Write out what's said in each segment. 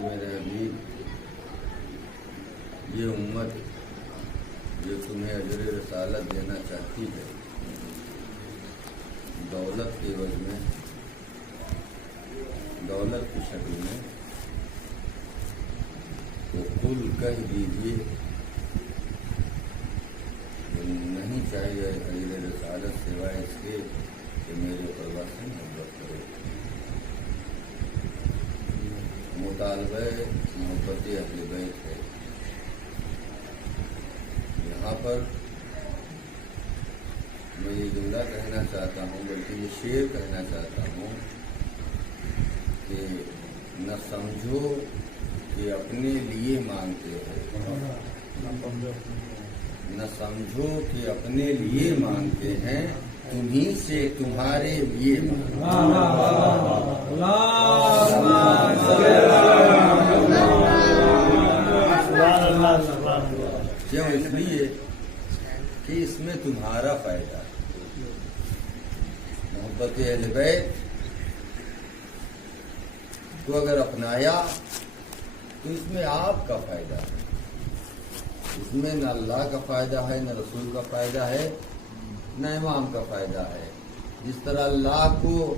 میرے حبیب، یہ امت جو تمہیں اجر رسالت دینا چاہتی ہے، دولت کے عوض میں، دولت کی شکل میں، تو کل کہہ دیجیے نہیں چاہیے اجر رسالت سوائے اس کے کہ میرے قربا سے محبت کرو۔ مطالبہ محبت اہل بیت ہے۔ یہاں پر میں یہ جملہ کہنا چاہتا ہوں، بلکہ یہ شعر کہنا چاہتا ہوں کہ نہ سمجھو کہ اپنے لیے مانگتے ہو، نہ سمجھو کہ اپنے لیے مانگتے ہیں، تمہیں سے تمہارے لیے کیوں؟ اس لیے کہ اس میں تمہارا فائدہ ہے۔ محبت اہل بیت کو اگر اپنایا تو اس میں آپ کا فائدہ ہے، اس میں نہ اللہ کا فائدہ ہے، نہ رسول کا فائدہ ہے، نہ امام کا فائدہ ہے۔ جس طرح اللہ کو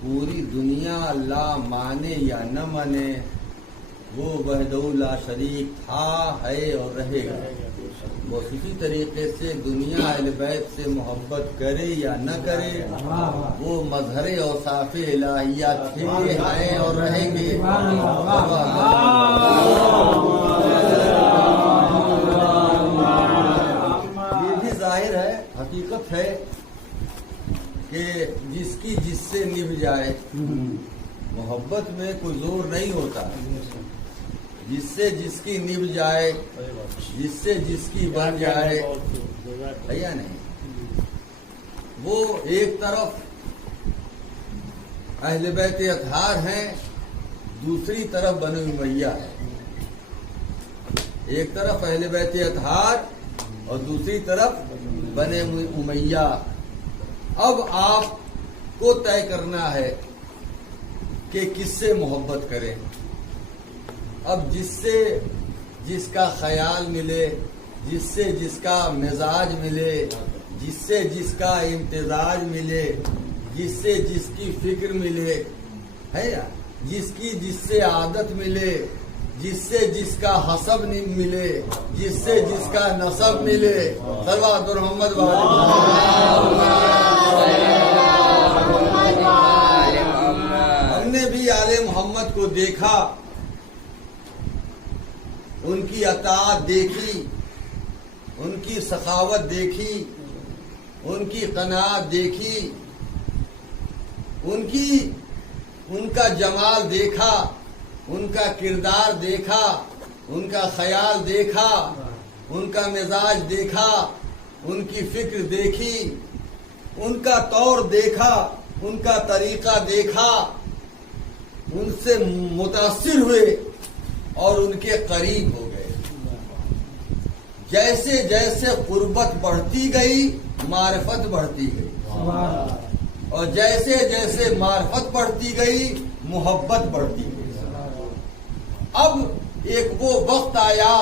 پوری دنیا اللہ مانے یا نہ مانے، وہ وحدہ لا شریک تھا، ہے اور رہے گا، بس اسی طریقے سے دنیا اہل بیت سے محبت کرے یا نہ کرے، وہ مظہر اوصاف الہیہ تھے، ہیں اور رہیں گے۔ یہ بھی ظاہر ہے، حقیقت ہے کہ جس کی جس سے نبھ جائے، محبت میں کوئی زور نہیں ہوتا، جس سے جس کی نبھ جائے، جس سے جس کی بن جائے، ہے یا نہیں؟ وہ ایک طرف اہل بیت اطہار ہیں، دوسری طرف بنو امیہ ہے۔ ایک طرف اہل بیت اطہار اور دوسری طرف بنو امیہ۔ اب آپ کو طے کرنا ہے کہ کس سے محبت کریں۔ اب جس سے جس کا خیال ملے، جس سے جس کا مزاج ملے، جس سے جس کا امتزاج ملے، جس سے جس کی فکر ملے، ہے یا جس کی جس سے عادت ملے، جس سے جس کا حسب ملے، جس سے جس کا نسب ملے، صلوات محمد ہم نے بھی آل محمد کو دیکھا، ان کی اطاعت دیکھی، ان کی سخاوت دیکھی، ان کی قناعت دیکھی، ان کا جمال دیکھا، ان کا کردار دیکھا، ان کا خیال دیکھا، ان کا مزاج دیکھا، ان کی فکر دیکھی، ان کا طور دیکھا، ان کا طریقہ دیکھا، ان سے متاثر ہوئے اور ان کے قریب ہو گئے۔ جیسے جیسے قربت بڑھتی گئی، معرفت بڑھتی گئی، اور جیسے جیسے معرفت بڑھتی گئی، محبت بڑھتی گئی۔ اب ایک وہ وقت آیا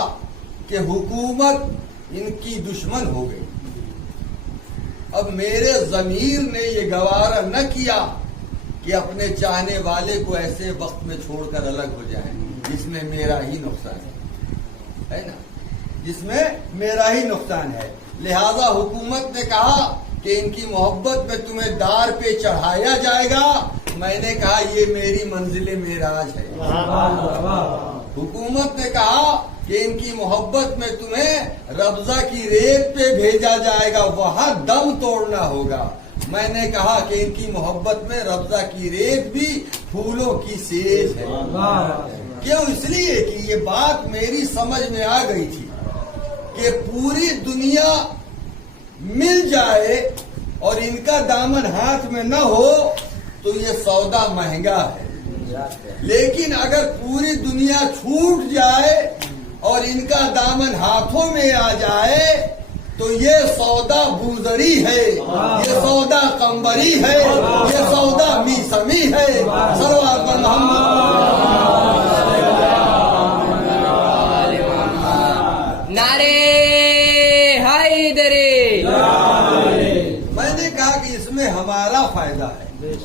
کہ حکومت ان کی دشمن ہو گئی۔ اب میرے ضمیر نے یہ گوارا نہ کیا کہ اپنے چاہنے والے کو ایسے وقت میں چھوڑ کر الگ ہو جائیں جس میں میرا ہی نقصان ہے نا، جس میں میرا ہی نقصان ہے۔ لہذا حکومت نے کہا کہ ان کی محبت میں تمہیں دار پہ چڑھایا جائے گا۔ میں نے کہا یہ میری منزل معراج ہے۔ حکومت نے کہا کہ ان کی محبت میں تمہیں ربضہ کی ریت پہ بھیجا جائے گا، وہاں دم توڑنا ہوگا۔ میں نے کہا کہ ان کی محبت میں ربضہ کی ریت بھی پھولوں کی سیج ہے۔ کیوں؟ اس لیے کہ یہ بات میری سمجھ میں آ گئی تھی کہ پوری دنیا مل جائے اور ان کا دامن ہاتھ میں نہ ہو تو یہ سودا مہنگا ہے، لیکن اگر پوری دنیا چھوٹ جائے اور ان کا دامن ہاتھوں میں آ جائے تو یہ سودا بوزری ہے، یہ سودا قمبری ہے، یہ سودا میسمی ہے۔ صلوات محمد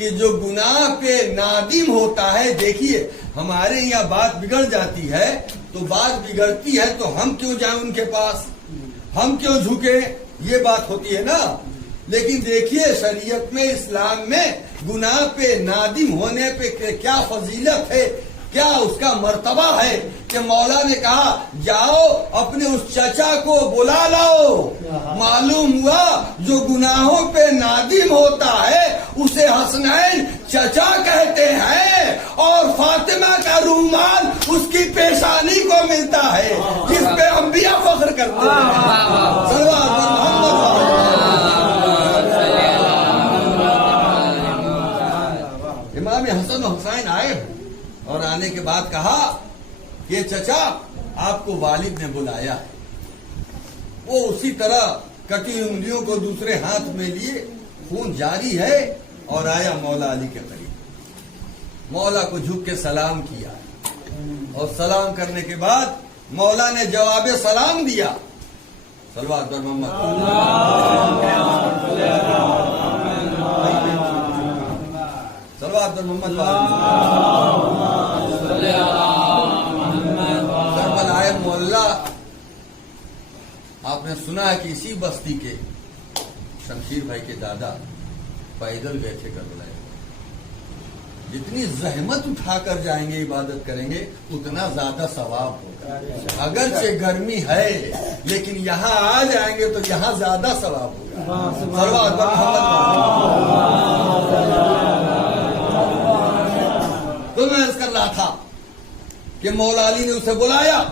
کہ جو گناہ پہ نادم ہوتا ہے، دیکھیے ہمارے یہاں بات بگڑ جاتی ہے تو بات بگڑتی ہے تو ہم کیوں جائیں ان کے پاس، ہم کیوں جھکے، یہ بات ہوتی ہے نا. لیکن دیکھیے شریعت میں، اسلام میں گناہ پہ نادم ہونے پہ کیا فضیلت ہے، کیا اس کا مرتبہ ہے کہ مولا نے کہا جاؤ اپنے اس چچا کو بلا لاؤ. معلوم ہوا جو گناہوں پہ نادم ہوتا ہے اسے حسنین چچا کہتے ہیں، اور فاطمہ کا رومال اس کی پیشانی کو ملتا ہے جس پہ انبیاء فخر کرتے ہیں. صلوات محمد. امام حسن حسین آئے اور آنے کے بعد کہا کہ چچا آپ کو والد نے بلایا ہے. وہ اسی طرح کٹی انگلیوں کو دوسرے ہاتھ میں لیے، خون جاری ہے، اور آیا مولا علی کے قریب. مولا کو جھک کے سلام کیا، اور سلام کرنے کے بعد مولا نے جواب سلام دیا. صلوات پر محمد. صلوات پر محمد. کربلائے مولا، آپ نے سنا ہے کہ اسی بستی کے شمشیر بھائی کے دادا پیدل گئے تھے کربلا. جتنی زحمت اٹھا کر جائیں گے، عبادت کریں گے، اتنا زیادہ ثواب ہوگا. اگرچہ گرمی ہے لیکن یہاں آ جائیں گے تو یہاں زیادہ ثواب ہوگا. صلوات پر تو میں عرض کر رہا تھا کہ مولا علی نے اسے بلایا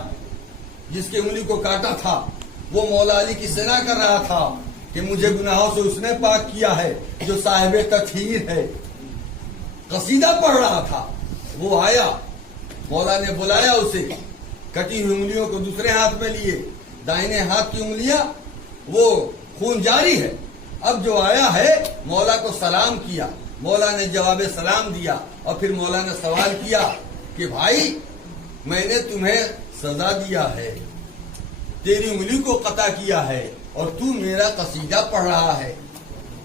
جس کی انگلی کو کاٹا تھا. وہ مولا علی کی ثنا کر رہا تھا کہ مجھے گناہوں سے اس نے پاک کیا ہے جو صاحب تطہیر ہے. قصیدہ پڑھ رہا تھا. وہ آیا، مولا نے بلایا اسے، کٹی ہوئی انگلیوں کو دوسرے ہاتھ میں لیے، دائنے ہاتھ کی انگلیاں وہ خون جاری ہے. اب جو آیا ہے مولا کو سلام کیا، مولا نے جواب سلام دیا، اور پھر مولا نے سوال کیا کہ بھائی میں نے تمہیں سزا دیا ہے، تیری انگلی کو قطع کیا ہے، اور تو میرا قصیدہ پڑھ رہا ہے.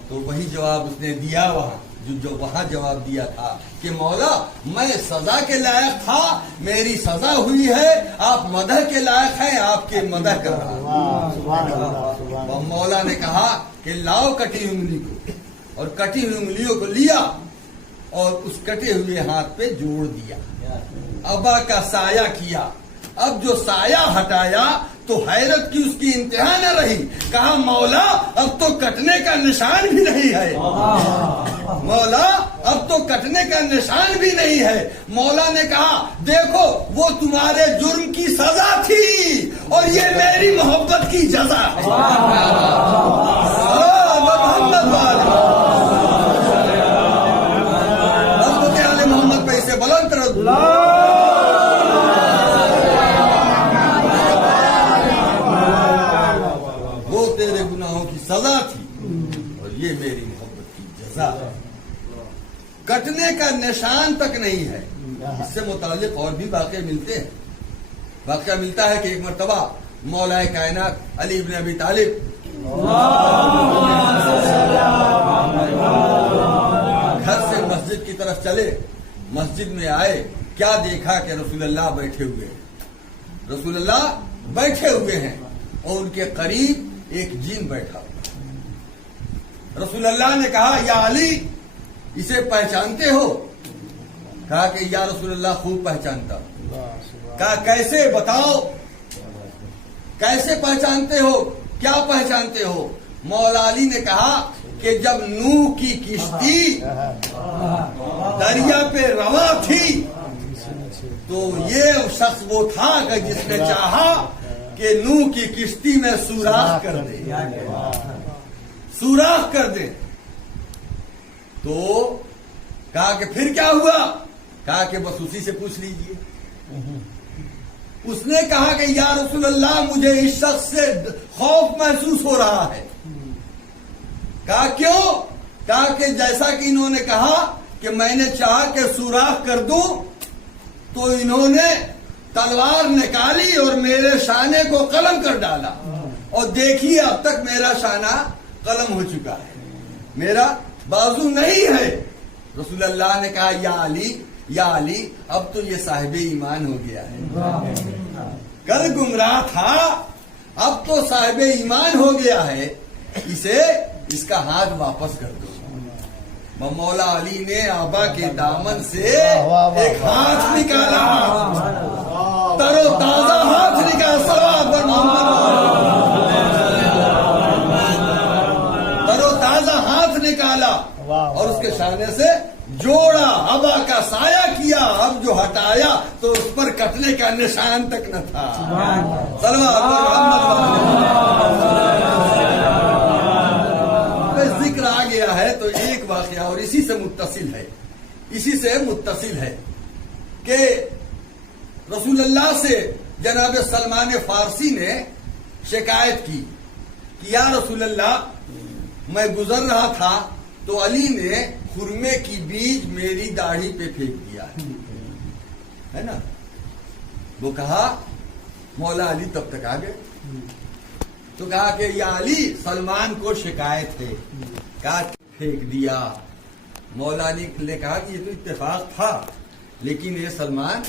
تو وہی جواب اس نے دیا وہاں جو وہاں جواب دیا تھا کہ مولا میں سزا کے لائق تھا، میری سزا ہوئی ہے، آپ مدح کے لائق ہیں، آپ کے مدح کر رہا ہوں. مولا نے کہا کہ لاؤ کٹی انگلی کو، اور کٹی ہوئی انگلیوں کو لیا اور اس کٹے ہوئے ہاتھ پہ جوڑ دیا. ابا کا سایہ کیا. اب جو سایہ ہٹایا تو حیرت کی اس کی انتہا نہ رہی. کہا مولا اب تو کٹنے کا نشان بھی نہیں ہے، مولا اب تو کٹنے کا نشان بھی نہیں ہے. مولا نے کہا دیکھو وہ تمہارے جرم کی سزا تھی اور یہ میری محبت کی جزا ہے. محمد پہ اسے بلند کرو. تیرے گناہوں کی سزا تھی اور یہ میری محبت کی جزا ہے. کٹنے کا نشان تک نہیں ہے. اس سے متعلق اور بھی واقعے ملتے ہیں. واقعہ ملتا ہے کہ ایک مرتبہ مولا کائنات علی بن ابی طالب گھر سے مسجد کی طرف چلے. مسجد میں آئے، کیا دیکھا کہ رسول اللہ بیٹھے ہوئے ہیں. رسول اللہ بیٹھے ہوئے ہیں اور ان کے قریب ایک جن بیٹھا ہوا. رسول اللہ نے کہا یا علی اسے پہچانتے ہو؟ کہا کہ یا رسول اللہ خوب پہچانتا ہوں. کہا کیسے بتاؤ، کیسے پہچانتے ہو، کیا پہچانتے ہو؟ مولا علی نے کہا کہ جب نوح کی کشتی دریا پہ رواں تھی تو یہ شخص وہ تھا کہ جس نے چاہا کہ نوح کی کشتی میں سوراخ کر دے، سوراخ کر دے. تو کہا کہ پھر کیا ہوا؟ کہا کہ بس اسی سے پوچھ لیجئے. اس نے کہا کہ یا رسول اللہ مجھے اس شخص سے خوف محسوس ہو رہا ہے. کہا کیوں؟ کہا کہ جیسا کہ انہوں نے کہا کہ میں نے چاہا کہ سوراخ کر دوں تو انہوں نے تلوار نکالی اور میرے شانے کو قلم کر ڈالا، اور دیکھیے اب تک میرا شانہ قلم ہو چکا ہے، میرا بازو نہیں ہے. رسول اللہ نے کہا یا علی اب تو یہ صاحب ایمان ہو گیا ہے، کل گمراہ تھا اب تو صاحب ایمان ہو گیا ہے، اس کا ہاتھ واپس کر دو۔ مولا علی نے آبا کے دامن سے ایک ہاتھ نکالا، تر و تازہ ہاتھ نکالا، صلوات پر محمد، تر و تازہ ہاتھ نکالا اور اس کے شانے سے جوڑا، آبا کا سایہ کیا، اب جو ہٹایا تو اس پر کٹنے کا نشان تک نہ تھا۔ صلوات پر محمد، ذکر آ گیا ہے تو ایک واقعہ اور اسی سے متصل ہے کہ رسول اللہ سے جناب سلمان فارسی نے شکایت کی کہ یا رسول اللہ میں گزر رہا تھا تو علی نے خرمے کی بیج میری داڑھی پہ پھینک دیا ہے نا۔ وہ کہا مولا علی تب تک آ گئے تو کہا کہ یا علی سلمان کو شکایت ہے، کہا پھینک دیا۔ مولا علی نے کہا کہ یہ تو اتفاق تھا، لیکن یہ سلمان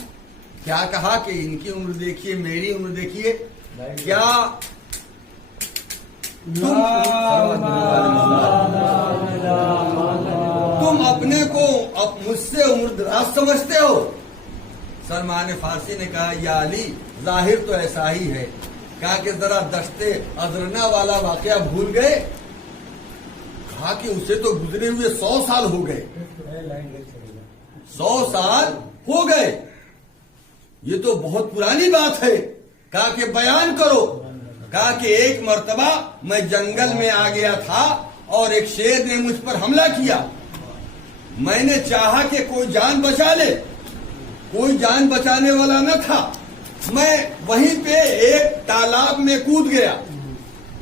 کیا کہا کہ ان کی عمر دیکھیے میری عمر دیکھیے، کیا تم اپنے کو مجھ سے عمر دراز سمجھتے ہو؟ سلمان فارسی نے کہا یا علی ظاہر تو ایسا ہی ہے۔ کہا کہ ذرا دشتے ازرنا والا واقعہ بھول گئے؟ کہا کہ اسے تو گزرے ہوئے 100 سال ہو گئے، 100 سال ہو گئے، یہ تو بہت پرانی بات ہے۔ کہا کہ بیان کرو۔ کہا کہ ایک مرتبہ میں جنگل میں آ گیا تھا اور ایک شیر نے مجھ پر حملہ کیا، میں نے چاہا کہ کوئی جان بچا لے، کوئی جان بچانے والا نہ تھا، میں وہیں پہ ایک تالاب میں کود گیا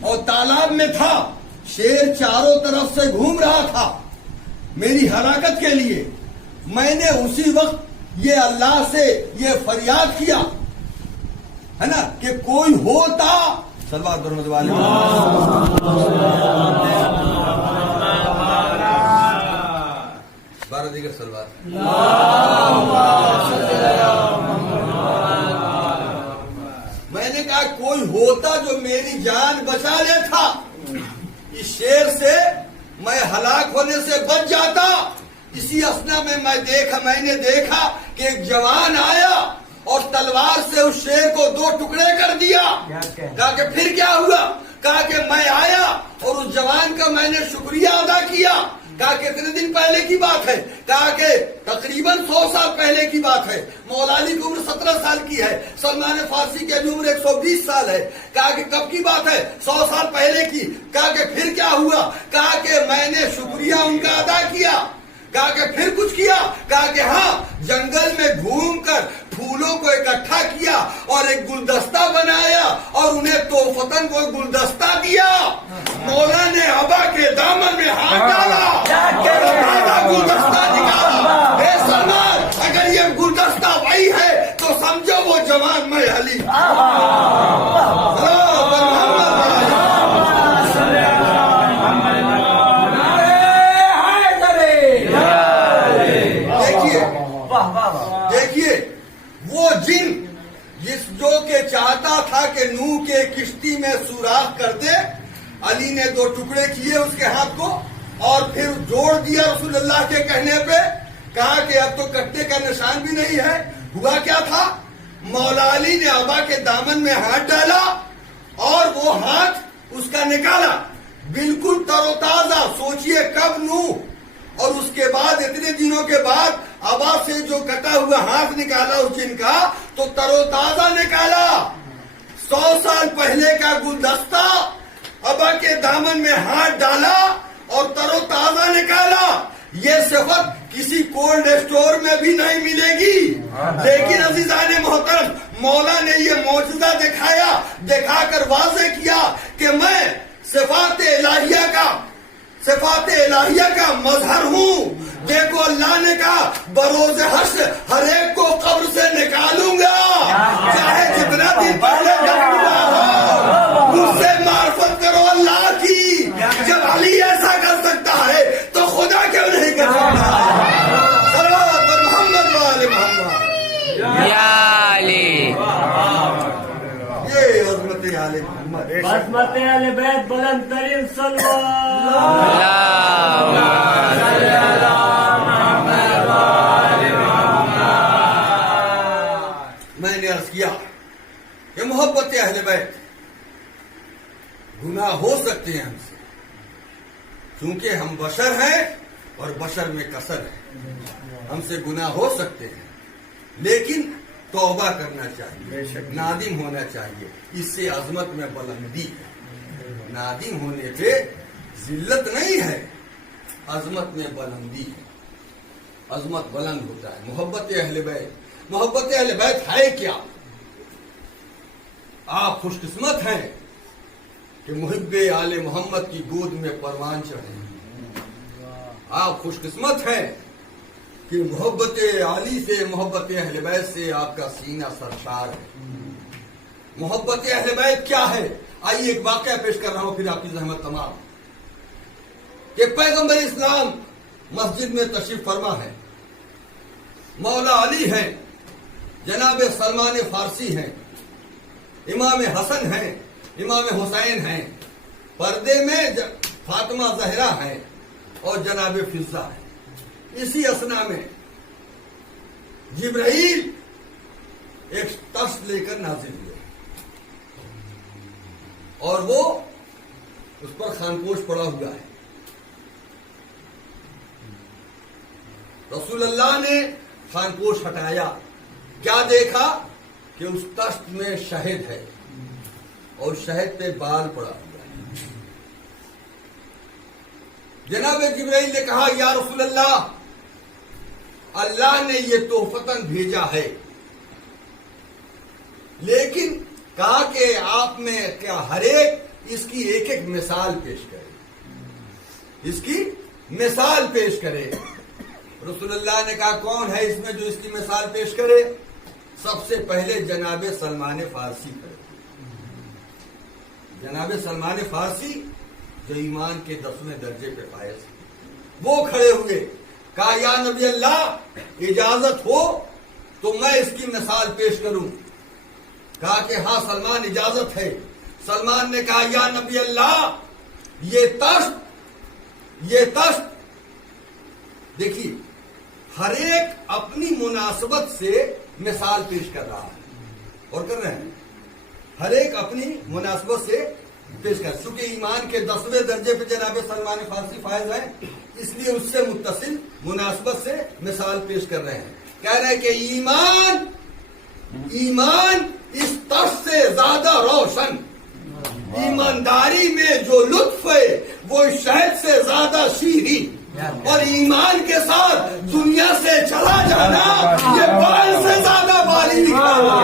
اور تالاب میں تھا، شیر چاروں طرف سے گھوم رہا تھا میری ہلاکت کے لیے۔ میں نے اسی وقت یہ اللہ سے یہ فریاد کیا ہے نا کہ کوئی ہوتا، صلوات محمد والے بارہ دیگر صلوات، میں نے کہا کوئی ہوتا جو میری جان بچا لیتا، اس شیر سے میں ہلاک ہونے سے بچ جاتا۔ اسی اثنا میں میں نے دیکھا کہ ایک جوان آیا اور تلوار سے اس شیر کو 2 ٹکڑے کر دیا۔ کہا کہ پھر کیا ہوا؟ کہا کہ میں آیا اور اس جوان کا میں نے شکریہ ادا کیا۔ کہا کہ اتنے دن پہلے کی بات ہے؟ کہا کہ تقریباً 100 سال پہلے کی بات ہے۔ مولا علی کی عمر 17 سال کی ہے، سلمان فارسی کی عمر 120 سال ہے۔ کہا کہ کب کی بات ہے؟ 100 سال پہلے کی۔ کہا کہ پھر کیا ہوا؟ کہا کہ میں نے شکریہ ان کا ادا کیا۔ کہا کہ پھر کچھ کیا؟ کہا کہ ہاں، جنگل میں گھوم کر پھولوں کو اکٹھا کیا اور ایک گلدستہ بنایا اور انہیں توفتاً وہ گلدستہ دیا۔ مولا نے ابا کے دامن میں ہاتھ ڈالا، گلدستہ نکالا۔ اے سلمان، اگر یہ گلدستہ وہی ہے تو سمجھو وہ جوان میں علی۔ دیکھیے وہ جن جو کہ چاہتا تھا کہ نوح کے کشتی میں سوراخ کر دے، علی نے 2 ٹکڑے کیے اس کے ہاتھ کو اور پھر جوڑ دیا رسول اللہ کے کہنے پہ۔ کہا کہ اب تو کٹنے کا نشان بھی نہیں ہے۔ ہوا کیا تھا؟ مولا علی نے ابا کے دامن میں ہاتھ ڈالا اور وہ ہاتھ اس کا نکالا، بالکل تر و تازہ۔ سوچئے کب نوح، اور اس کے بعد اتنے دنوں کے بعد ابا سے جو کٹا ہوا ہاتھ نکالا اس جن کا، تو تر و تازہ نکالا۔ 100 سال پہلے کا گلدستہ ابا کے دامن میں ہاتھ ڈالا اور تر و تازہ نکالا۔ یہ صفت کسی کولڈ اسٹور میں بھی نہیں ملے گی، لیکن عزیزان محترم، مولا نے یہ معجزہ دکھا کر واضح کیا کہ میں صفات الہیہ کا مظہر ہوں۔ دیکھو اللہ نے کہا بروز حشر ہر ایک کو قبر سے نکالوں گا، چاہے جتنا دن پہلے ہو، مجھ سے معرفت کرو اللہ کی۔ جب علی ایسا کر سکتا ہے تو خدا کیوں نہیں کر سکتا؟ عظمت اہل بیت بلند ترین صلوات. میں نے عرض کیا کہ محبت اہل بیت گناہ ہو سکتے ہیں ہم سے، کیونکہ ہم بشر ہیں اور بشر میں کثر ہے، ہم سے گناہ ہو سکتے ہیں، لیکن توبہ کرنا چاہیے، نادم ہونا چاہیے. اس سے عظمت میں بلندی ہے. نادم ہونے پہ ذلت نہیں ہے، عظمت میں بلندی ہے. عظمت بلند ہوتا ہے. محبت اہل بیت، محبت اہل بیت ہے کیا؟ آپ خوش قسمت ہیں کہ محب آل محمد کی گود میں پروان چڑھے ہیں. آپ خوش قسمت ہیں کہ محبت علی سے، محبت اہل بیت سے آپ کا سینہ سرشار ہے. محبت اہل بیت کیا ہے؟ آئیے ایک واقعہ پیش کر رہا ہوں، پھر آپ کی زحمت تمام. کہ پیغمبر اسلام مسجد میں تشریف فرما ہے، مولا علی ہیں، جناب سلمان فارسی ہیں، امام حسن ہیں، امام حسین ہیں، پردے میں فاطمہ زہرا ہیں اور جناب فضہ ہیں. اسی اسنا میں جبرائیل ایک تخت لے کر نازل ہوئے اور وہ اس پر خانپوش پڑا ہوا ہے. رسول اللہ نے خانپوش ہٹایا، کیا دیکھا کہ اس تخت میں شہد ہے اور شہد پہ بال پڑا ہوا ہے. جناب جبرائیل نے کہا یا رسول اللہ، اللہ نے یہ تحفتاً بھیجا ہے، لیکن کہا کہ آپ میں کیا ہر ایک اس کی ایک ایک مثال پیش کرے، اس کی مثال پیش کرے. رسول اللہ نے کہا کون ہے اس میں جو اس کی مثال پیش کرے؟ سب سے پہلے جناب سلمان فارسی کرے. جناب سلمان فارسی جو ایمان کے 10ویں درجے پہ فائز، وہ کھڑے ہوئے، کہا یا نبی اللہ اجازت ہو تو میں اس کی مثال پیش کروں. کہا کہ ہاں سلمان اجازت ہے. سلمان نے کہا یا نبی اللہ یہ تشت دیکھیے ہر ایک اپنی مناسبت سے مثال پیش کر رہا ہے اور کر رہے ہیں، ہر ایک اپنی مناسبت سے پیش کر. چونکہ ایمان کے 10ویں درجے پہ جناب سلمان فارسی فائز ہیں، اس لیے اس سے متصل مناسبت سے مثال پیش کر رہے ہیں. کہہ رہے ہیں کہ ایمان اس تشت سے زیادہ روشن، ایمانداری میں جو لطف ہے وہ شہد سے زیادہ شیریں، اور ایمان کے ساتھ دنیا سے چلا جانا یہ بال سے زیادہ بالی دکھانا.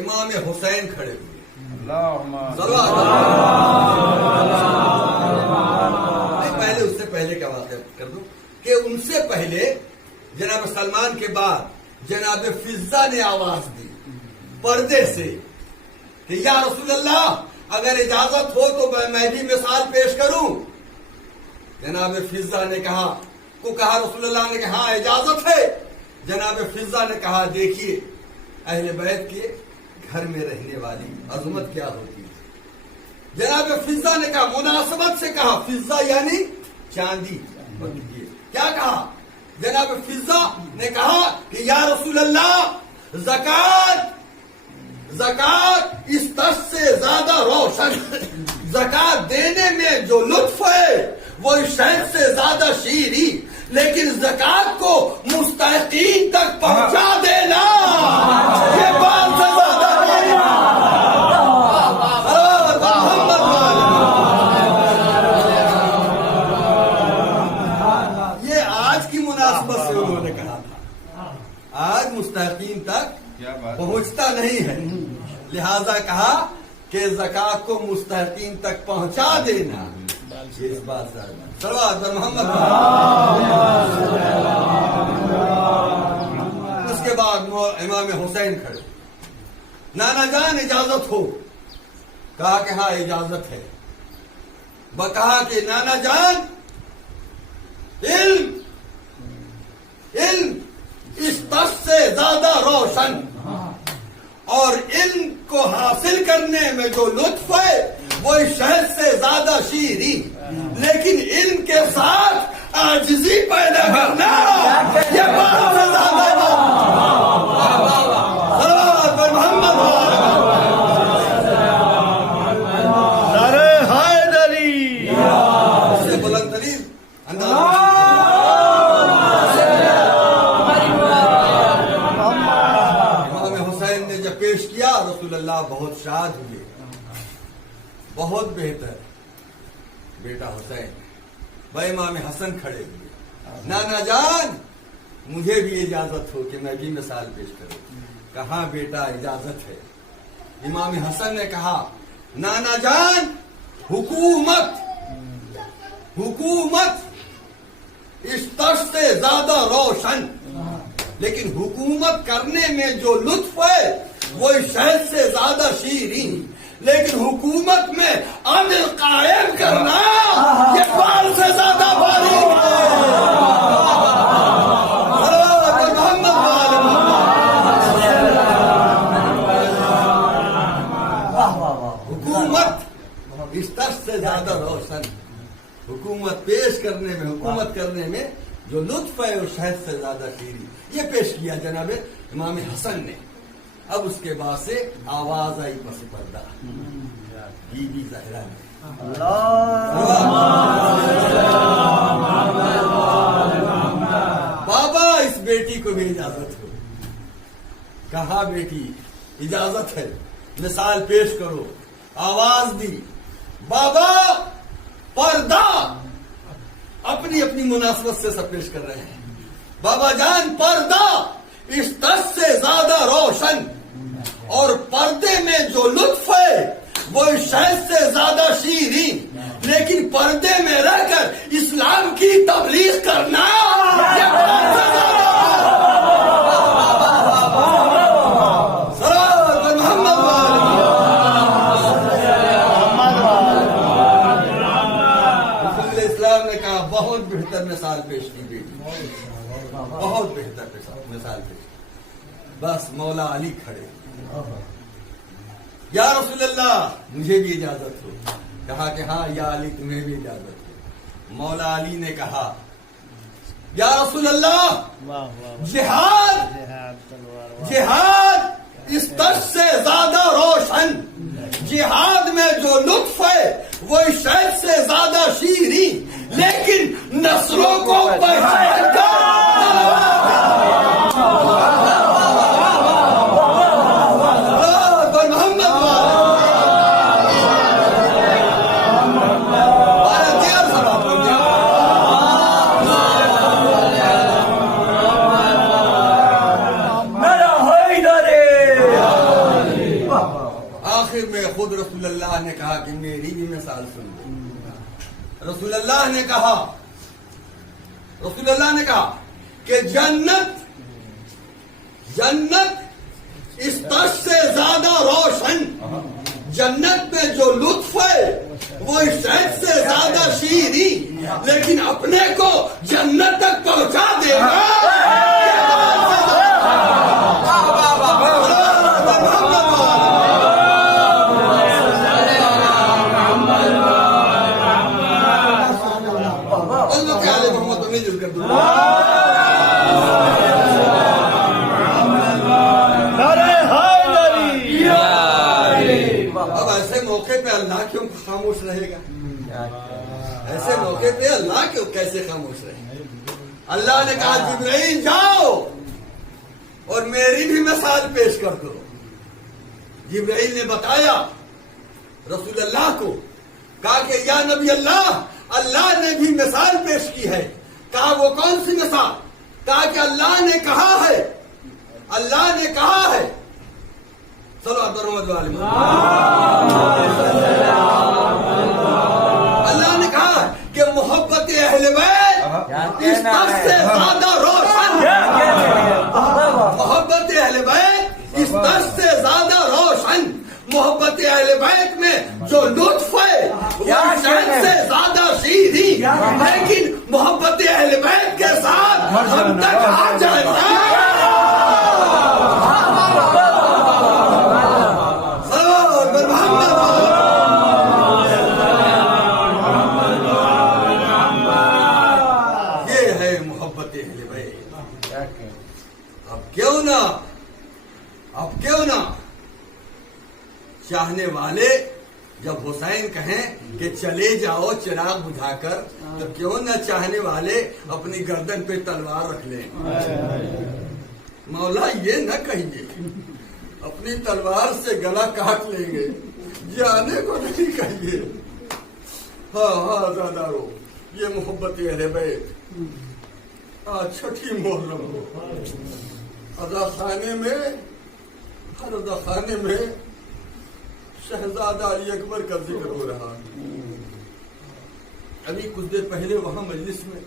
امام حسین کھڑے ہوئے، پہلے اس سے پہلے کا واقعہ کر دوں کہ ان سے پہلے جناب سلمان کے بعد جناب فضہ نے آواز دی پردے سے کہ یا رسول اللہ اگر اجازت ہو تو میں بھی مثال پیش کروں. جناب فضہ نے کہا رسول اللہ نے کہا ہاں اجازت ہے. جناب فضہ نے کہا دیکھیے اہل بیت کے گھر میں رہنے والی عظمت کیا ہوتی ہے. جناب فضہ نے کہا مناسبت سے کہا، فضہ یعنی چاندی. کیا کہا؟ جناب فضہ نے کہا کہ یا رسول اللہ زکات اس تشت سے زیادہ روشن، زکات دینے میں جو لطف ہے وہ اس شہد سے زیادہ شیریں، لیکن زکات کو مستحقین تک پہنچا دینا یہ بال سے زیادہ انہوں نے کہا تھا. آج مستحقین تک پہنچتا نہیں ہے، لہذا کہا کہ زکات کو مستحقین تک پہنچا دینا. اس بات صلوات محمد. اس کے بعد امام حسین کھڑے، نانا جان اجازت ہو؟ کہا کہ ہاں اجازت ہے. کہا کہ نانا جان علم اس تش سے زیادہ روشن، اور علم کو حاصل کرنے میں جو لطف ہے وہ شہد سے زیادہ شیریں، لیکن علم کے ساتھ عاجزی پیدا کرنا یہ بات سے زیادہ صلوات پر محمد نعرہ حیدری، اس سے بلند ترین انداز امام حسین نے جب پیش کیا رسول اللہ بہت شاد ہوئے، بہت بہتر بیٹا حسین۔ بھائی امام حسن کھڑے ہوئے، نانا جان مجھے بھی اجازت ہو کہ میں بھی مثال پیش کروں۔ کہاں بیٹا اجازت ہے۔ امام حسن نے کہا نانا جان حکومت اس تش سے زیادہ روشن، لیکن حکومت کرنے میں جو لطف ہے وہ شہد سے زیادہ شیریں، لیکن حکومت میں عدل قائم کرنا یہ بال سے زیادہ باریک ہے۔ صلوات محمد وآل محمد۔ حکومت اس تش سے زیادہ روشن، حکومت کرنے میں جو لطف ہے وہ شہد سے زیادہ شیریں، یہ پیش کیا جناب امام حسن نے۔ اب اس کے بعد سے آواز آئی پس پردہ بی بی زہرا نے، بابا اس بیٹی کو بھی اجازت ہو۔ کہا بیٹی اجازت ہے، مثال پیش کرو۔ آواز دی، بابا پردہ، اپنی اپنی مناسبت سے سب پیش کر رہے ہیں۔ بابا جان پردہ اس تش سے زیادہ روشن، اور پردے میں جو لطف ہے وہ شہد سے زیادہ شیریں، لیکن پردے میں رہ کر اسلام کی تبلیغ کرنا یہ بات سے زیادہ۔ صلوات محمد وآل محمد۔ رسول اسلام نے کہا بہت بہتر مثال پیش کی بیٹی، بہت بہتر مثال پیش۔ بس مولا علی کھڑے، یا رسول اللہ مجھے بھی اجازت ہو۔ کہا کہ ہاں یا علی تمہیں بھی اجازت ہو۔ مولا علی نے کہا یا رسول اللہ جہاد اس تش سے زیادہ روشن، جہاد میں جو لطف ہے وہ شہد سے زیادہ شیریں، لیکن نسلوں کو پہچان کر رسول اللہ نے کہا کہ میری بھی مثال سن لو۔ رسول اللہ نے کہا کہ جنت اس تش سے زیادہ روشن، جنت میں جو لطف ہے وہ شہد سے زیادہ شیریں، لیکن اپنے کو جنت تک پہنچا دے گا اللہ کیوں خاموش رہے گا؟ ایسے موقع پہ اللہ کیوں کیسے خاموش رہے گا؟ اللہ نے کہا جبرائیل جاؤ اور میری بھی مثال پیش کر دو۔ جبرائیل نے بتایا رسول اللہ کو، کہا کہ یا نبی اللہ، اللہ نے بھی مثال پیش کی ہے۔ کہا وہ کون سی مثال؟ کہا کہ اللہ نے کہا ہے صلوات محمد وآل محمد، اللہ نے کہا کہ محبت اہل بیت اس تش سے زیادہ روشن، محبت اہل بیت اس تش سے زیادہ روشن، محبت اہل بیت میں جو لطف ہے وہ شہد سے زیادہ سیدھی، لیکن محبت اہل بیت کے ساتھ ہم تک آ جائے اب کیوں نہ چاہنے والے جب حسین کہیں کہ چلے جاؤ چراغ بجھا کر، تو کیوں نہ چاہنے والے اپنی گردن پہ تلوار رکھ لیں۔ مولا یہ نہ کہیے اپنی تلوار سے گلا کاٹ لیں گے، جانے کو نہیں کہیے۔ ہاں عزادارو، یہ محبت اہل بیت آج چھٹی محرم کو ادا خانے میں، ہر ادا خانے میں شہزادہ علی اکبر کا ذکر ہو رہا۔ ابھی کچھ دیر پہلے وہاں مجلس میں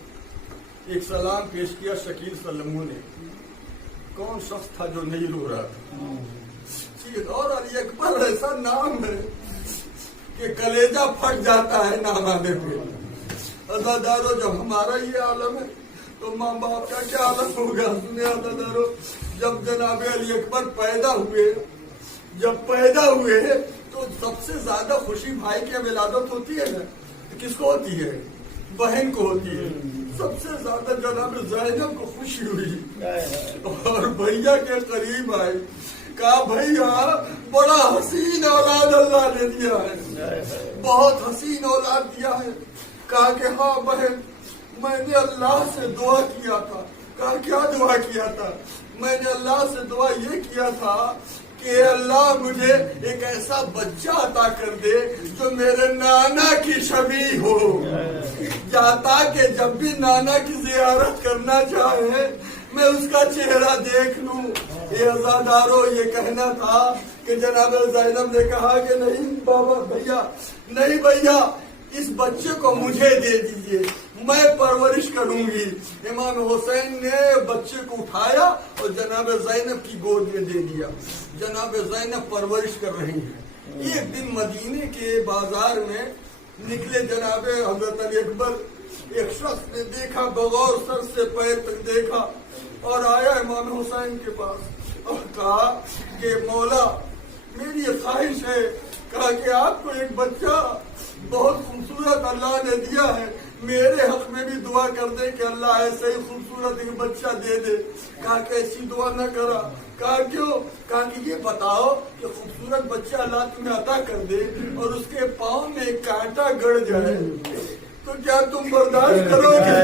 ایک سلام پیش کیا شکیل سلموں نے، کون شخص تھا جو نہیں رو رہا تھا؟ اور علی اکبر ایسا نام ہے کہ کلیجہ پھٹ جاتا ہے نام آنے پہ۔ عزادارو، جب ہمارا یہ عالم ہے تو ماں باپ کا کیا عالم ہوگا؟ سنے عزادارو، جب جناب علی اکبر پیدا ہوئے تو سب سے زیادہ خوشی بھائی کی ولادت ہوتی ہے نا، کس کو ہوتی ہے؟ بہن کو ہوتی ہے۔ سب سے زیادہ جناب زینب کو خوشی ہوئی اور بھیا کے قریب آئے، کہا بھیا بڑا حسین اولاد اللہ نے دیا ہے، بہت حسین اولاد دیا ہے۔ کہا کہ ہاں بہن، میں نے اللہ سے دعا کیا تھا۔ کہا کیا دعا کیا تھا؟ میں نے اللہ سے دعا یہ کیا تھا کہ اللہ مجھے ایک ایسا بچہ عطا کر دے جو میرے نانا کی شبیہ ہو، جاتا کہ جب بھی نانا کی زیارت کرنا چاہے میں اس کا چہرہ دیکھ لوں۔ یہ عزادارو، یہ کہنا تھا کہ جناب زینب نے کہا کہ نہیں بابا بھیا، نہیں بھیا، اس بچے کو مجھے دے دیجئے، میں پرورش کروں گی۔ امام حسین نے بچے کو اٹھایا اور جناب زینب کی گود میں دے دیا۔ جناب زینب پرورش کر رہی ہیں۔ ایک دن مدینے کے بازار میں نکلے جناب حضرت علی اکبر، ایک شخص نے دیکھا، بغور سر سے پیر تک دیکھا اور آیا امام حسین کے پاس اور کہا کہ مولا میری یہ خواہش ہے، کہا کہ آپ کو ایک بچہ بہت خوبصورت اللہ نے دیا ہے، میرے حق میں بھی دعا کر دے کہ اللہ ایسے ہی خوبصورت ایک بچہ دے دے۔ کہا کہ ایسی دعا نہ کرا۔ کہا کیوں؟ کہا کہ یہ بتاؤ کہ خوبصورت بچہ اللہ تمہیں عطا کر دے اور اس کے پاؤں میں ایک کانٹا گڑ جائے تو کیا تم برداشت کرو گے؟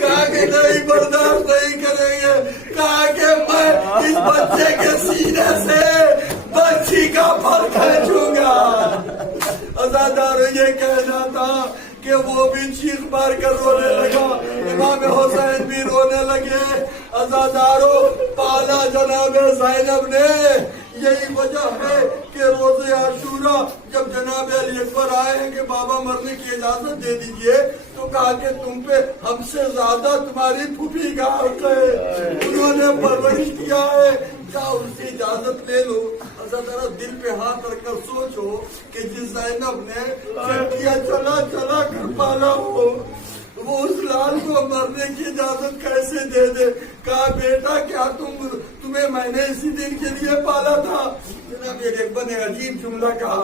کہا کہ نہیں، برداشت نہیں کریں گے۔ کہا کہ میں اس بچے کے سینے سے بچی کا پھر کھینچوں گا۔ عزادارو، یہ کہنا تھا کہ وہ بھی چیخ مار کر رونے لگا، امام حسین بھی رونے لگے۔ عزادارو، پالا جناب زینب نے۔ یہی وجہ ہے کہ روز عاشورہ جب جناب علی اکبر آئے ہیں کہ بابا مرنے کی اجازت دے دیجئے، تو کہا کہ تم پہ ہم سے زیادہ تمہاری پھوپھی کا حق ہے، انہوں نے پرورش کیا ہے، جاؤ ان سے اجازت لے لو۔ ذرا دل پہ ہاتھ رکھ کر سوچو کہ جس زینب نے چٹیاں چلا چلا کر پالا ہو، وہ اس لال کو مرنے کی اجازت کیسے دے دے؟ کہا بیٹا کیا تمہیں میں نے اسی دن کے لیے پالا تھا؟ جناب اکبر نے عجیب جملہ کہا،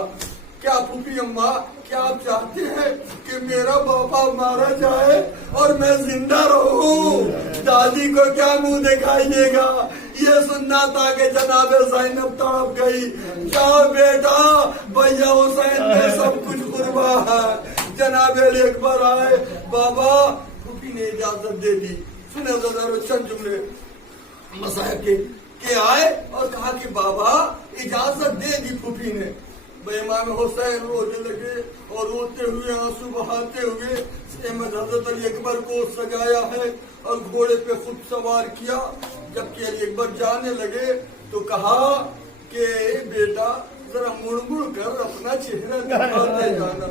کیا پھوپھی اماں، کیا آپ چاہتے ہیں کہ میرا بابا مارا جائے اور میں زندہ رہوں؟ دادی کو کیا منہ دکھائیے گا؟ یہ سننا تھا کہ جناب زینب تڑپ گئی، جاؤ بیٹا بھیا حسین میں سب کچھ قربا ہے۔ جناب علی اکبر آئے، بابا، پھوپھی نے اجازت دے دی۔ سنے ذرا چند جملے مصاحب کے کہ آئے اور کہا کہ بابا اجازت دے دی پھوپھی نے۔ امام حسین رونے لگے اور روتے ہوئے، آنسو بہاتے ہوئے حضرت علی اکبر کو سجایا ہے اور گھوڑے پہ خود سوار کیا۔ جبکہ علی اکبر جانے لگے تو کہا کہ بیٹا ذرا مڑ مڑ کر اپنا چہرہ دکھاتے جانا،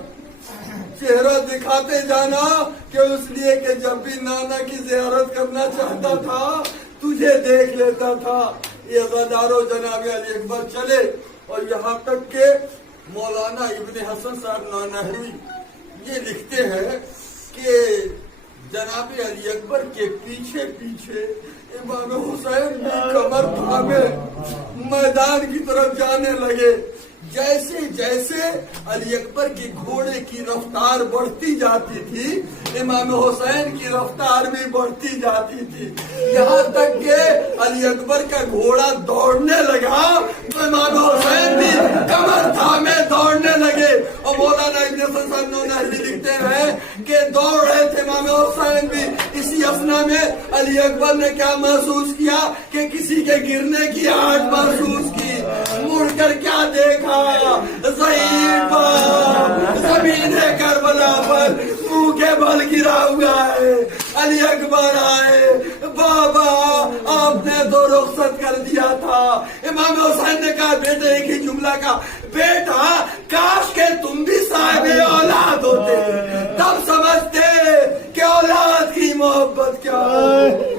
چہرہ دکھاتے جانا، کہ اس لیے کہ جب بھی نانا کی زیارت کرنا چاہتا تھا تجھے دیکھ لیتا تھا۔ یہ عزادارو، جناب علی اکبر چلے اور یہاں تک کہ مولانا ابن حسن صاحب نانہوی یہ لکھتے ہیں کہ جناب علی اکبر کے پیچھے پیچھے امام حسین بھی کمر تھامے میدان کی طرف جانے لگے. جیسے جیسے علی اکبر کے گھوڑے کی رفتار بڑھتی جاتی تھی امام حسین کی رفتار بھی بڑھتی جاتی تھی. یہاں تک کہ علی اکبر کا گھوڑا دوڑنے لگا تو امام حسین بھی کمر تھامے دوڑنے لگے. اور مولانا ابن حسن صاحب نانہوی لکھتے ہیں کہ دوڑ رہے تھے امام حسین بھی. اسی اثنا میں علی اکبر نے کیا محسوس کیا کہ کسی کے گرنے کی آہٹ محسوس کی. مڑ کر کیا دیکھا ضعیف زمین کربلا پر منہ کے بل گرا ہوا ہے. علی اکبر آئے, بابا آپ نے تو رخصت کر دیا تھا. امام حسین نے کہا بیٹے ایک ہی جملہ کا, بیٹا کاش کہ تم بھی صاحب اولاد ہوتے, تب سمجھتے کہ اولاد کی محبت کیا ہے.